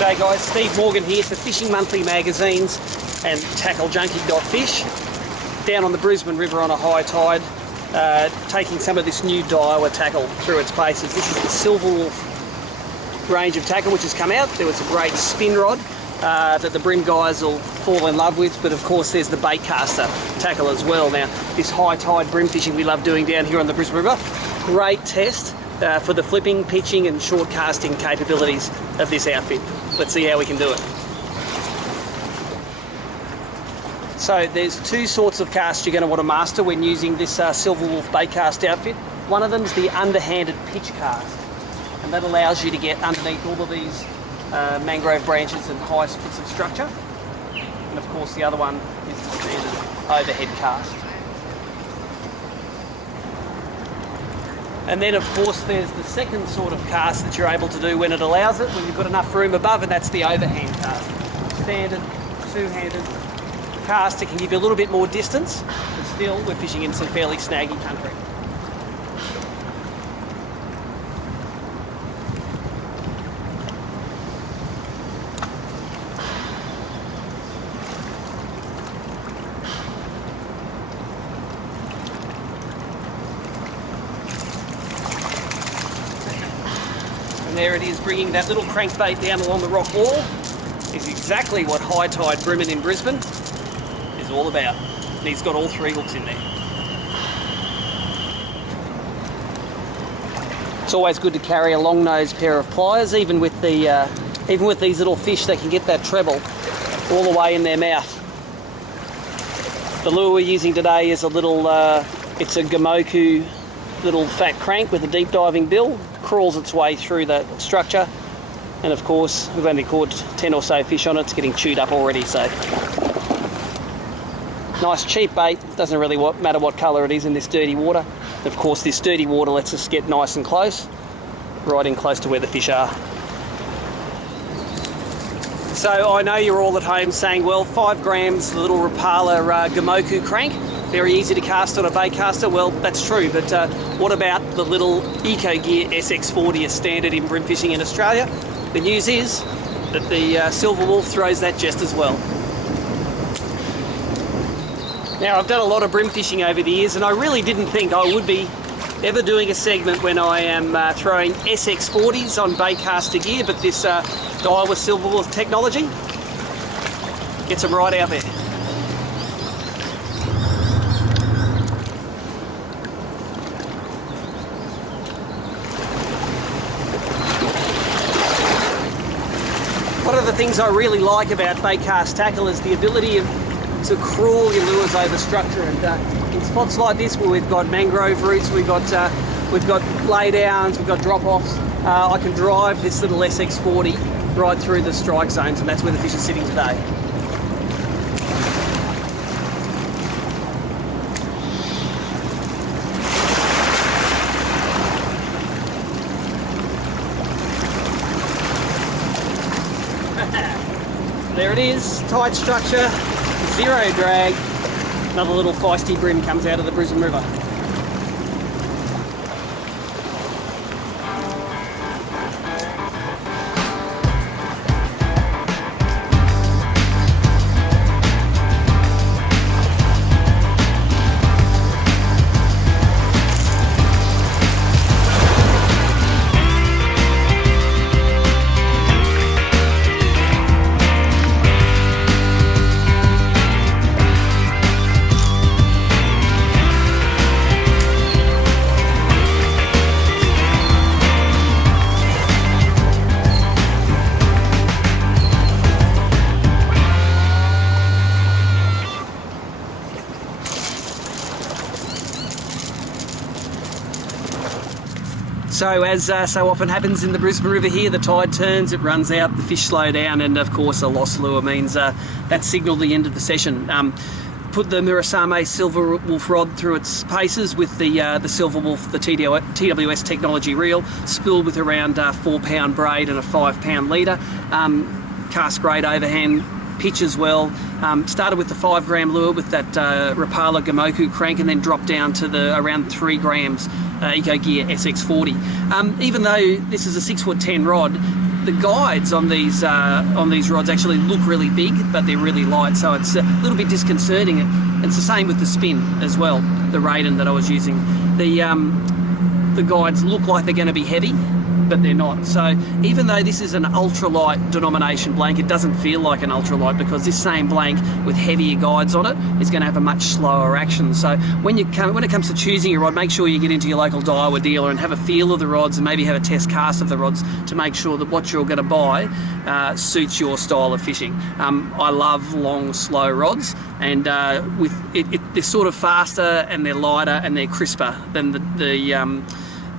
G'day guys, Steve Morgan here for Fishing Monthly Magazines and TackleJunkie.fish. Down on the Brisbane RIver on a high tide, taking some of this new Daiwa tackle through its paces. This is the Silver Wolf range of tackle which has come out. There was a great spin rod that the Bream guys will fall in love with, but of course there's the Baitcaster tackle as well. Now this high tide bream fishing we love doing down here on the Brisbane RIver, great test for the flipping, pitching and short casting capabilities of this outfit. Let's see how we can do it. So there's two sorts of casts you're going to want to master when using this Silver Wolf Baitcast outfit. One of them is the underhanded pitch cast, and that allows you to get underneath all of these mangrove branches and high splits of structure. And of course the other one is the standard overhead cast. And then of course there's the second sort of cast that you're able to do when it allows it, when you've got enough room above, and that's the overhand cast. Standard two-handed cast. It can give you a little bit more distance, but still we're fishing in some fairly snaggy country. And there it is, bringing that little crankbait down along the rock wall. Is exactly what high tide brimming in Brisbane is all about. And he's got all three hooks in there. It's always good to carry a long nosed pair of pliers. Even with these little fish, they can get that treble all the way in their mouth. The lure we're using today is a little, it's a Gamoku little fat crank with a deep diving bill. Crawls its way through the structure, and of course we've only caught 10 or so fish on it. It's getting chewed up already, so nice cheap bait. Doesn't really matter what colour it is in this dirty water. Of course this dirty water lets us get nice and close, right in close to where the fish are. So I know you're all at home saying, well, 5 grams, the little Rapala Gamoku crank, very easy to cast on a baitcaster. Well, that's true, but what about the little Eco Gear SX40 as standard in bream fishing in Australia? The news is that the Silver Wolf throws that just as well. Now, I've done a lot of bream fishing over the years, and I really didn't think I would be ever doing a segment when I am throwing SX40s on baitcaster gear, but this Daiwa Silver Wolf technology gets them right out there. One of the things I really like about baitcast tackle is the ability to crawl your lures over structure, and in spots like this where we've got mangrove roots, we've got laydowns, we've got drop-offs, I can drive this little SX40 right through the strike zones, and that's where the fish are sitting today. There it is, tight structure, zero drag. Another little feisty bream comes out of the Brisbane River. So as so often happens in the Brisbane River here, the tide turns, it runs out, the fish slow down, and of course a lost lure means that signalled the end of the session. Put the Murasame Silver Wolf rod through its paces with the Silver Wolf, the TWS technology reel, spooled with around 4-pound braid and a 5-pound leader. Cast great overhand, pitch as well. Started with the 5-gram lure with that Rapala Gamoku crank, and then dropped down to the around 3 grams Eco Gear SX40. Even though this is a 6'10" rod, the guides on these rods actually look really big, but they're really light, so it's a little bit disconcerting. It's the same with the spin as well, the Raiden that I was using. The guides look like they're going to be heavy, but they're not. So even though this is an ultralight denomination blank, it doesn't feel like an ultralight, because this same blank with heavier guides on it is going to have a much slower action. So when it comes to choosing your rod, make sure you get into your local Daiwa dealer and have a feel of the rods, and maybe have a test cast of the rods to make sure that what you're going to buy suits your style of fishing. I love long, slow rods, and they're sort of faster, and they're lighter, and they're crisper than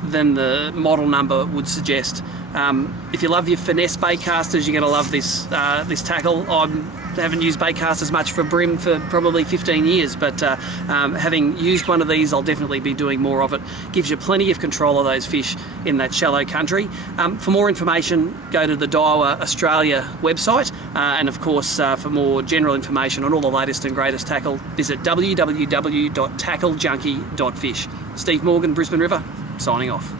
than the model number would suggest. If you love your finesse baitcasters, you're going to love this this tackle. I haven't used baitcasters much for Bream for probably 15 years, but having used one of these, I'll definitely be doing more of it. Gives you plenty of control of those fish in that shallow country. For more information, go to the Daiwa Australia website, and of course for more general information on all the latest and greatest tackle, visit www.tacklejunkie.fish. Steve Morgan, Brisbane River, signing off.